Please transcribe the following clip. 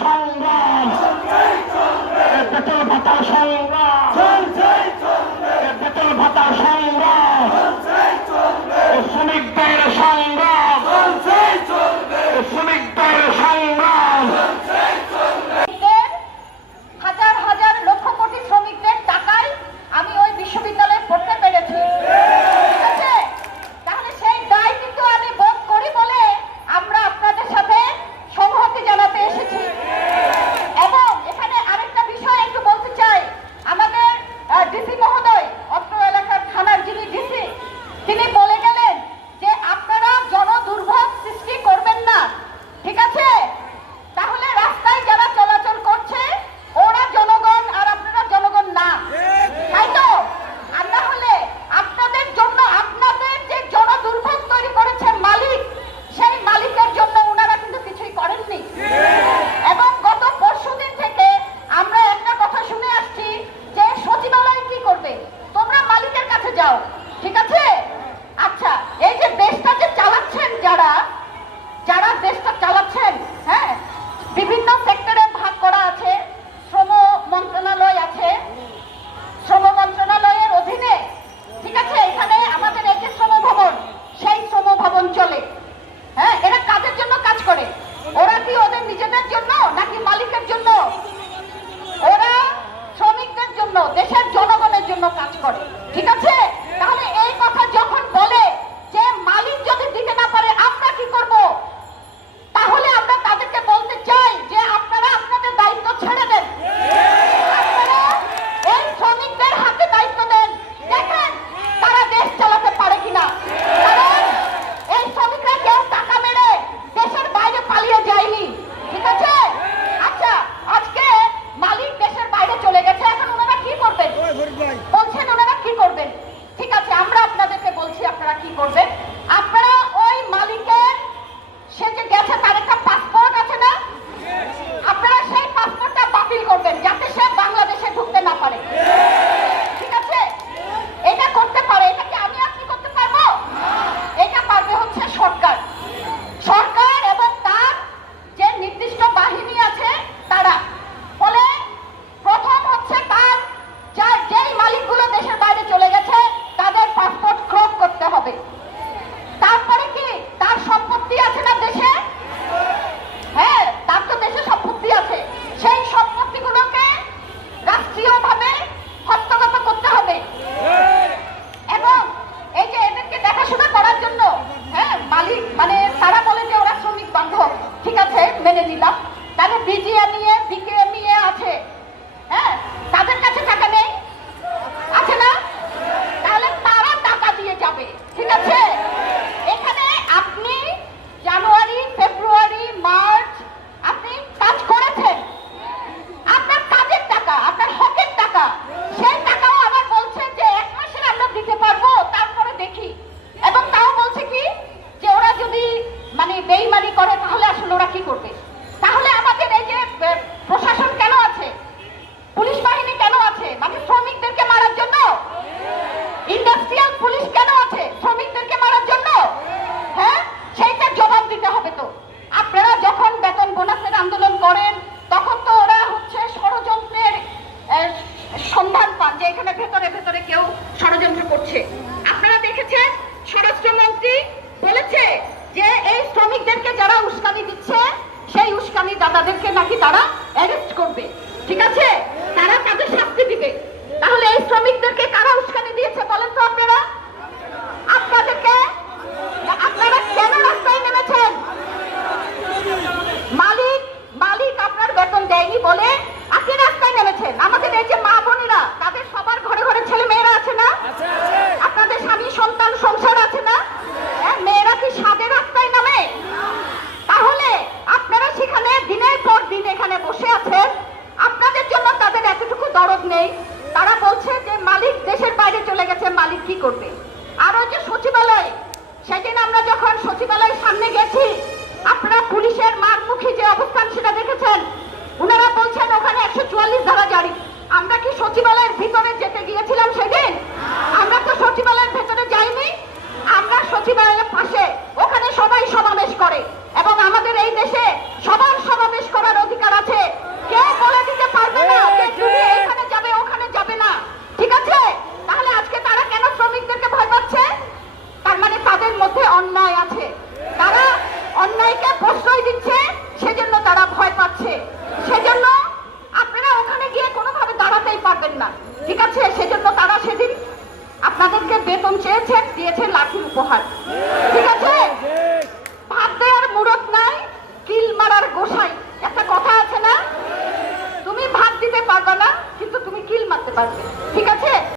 সংগ্রাম। পেটে ভাতা সংগ্রাম। জন্য কাজ করে। ঠিক আছে? ফেলে দিলাম তাহলে বিজিএমইএ বিকেএমইএ আছে। হ্যাঁ তাদের কাছে টাকা নেই। আছে না? তাহলে তারা টাকা দিয়ে যাবে। ঠিক আছে? এখানে আপনি জানুয়ারি, ফেব্রুয়ারি, মার্চ, আপনি কাজ করেছেন। আপনার কাজের টাকা, আপনার হকের টাকা, সেই টাকাও আবার বলছে যে এক মাসের আমরা দিতে পারব, তারপরে দেখি। এবং তাও বলছে কি, যে ওরা যদি মানে বেইমানি করে, তাহলে আসলে ওরা কি করবে? ঠিক আছে? তারা তাদের শাস্তি দিবে। তাহলে এই শ্রমিকদেরকে কারা উস্কানি দিয়েছে বলেন তো আপনারা? নেই। তারা বলছে যে মালিক দেশের বাইরে চলে গেছে, মালিক কি করবে? আর ওই যে সচিবালয়, সেদিন আমরা যখন সচিবালয়ের সামনে গেছি আপনারা পুলিশের মারমুখী যে অবস্থান সেটা দেখেছেন। ওনারা বলছেন ওখানে একশো চুয়াল্লিশ ধারা জারি। আমরা কি সচিবালয়ের ভিতরে যেতে গিয়েছিলাম সেদিন? আমরা তো সচিবালয়ের ভেতরে যাইনি। আমরা সচিবালয়ের 我还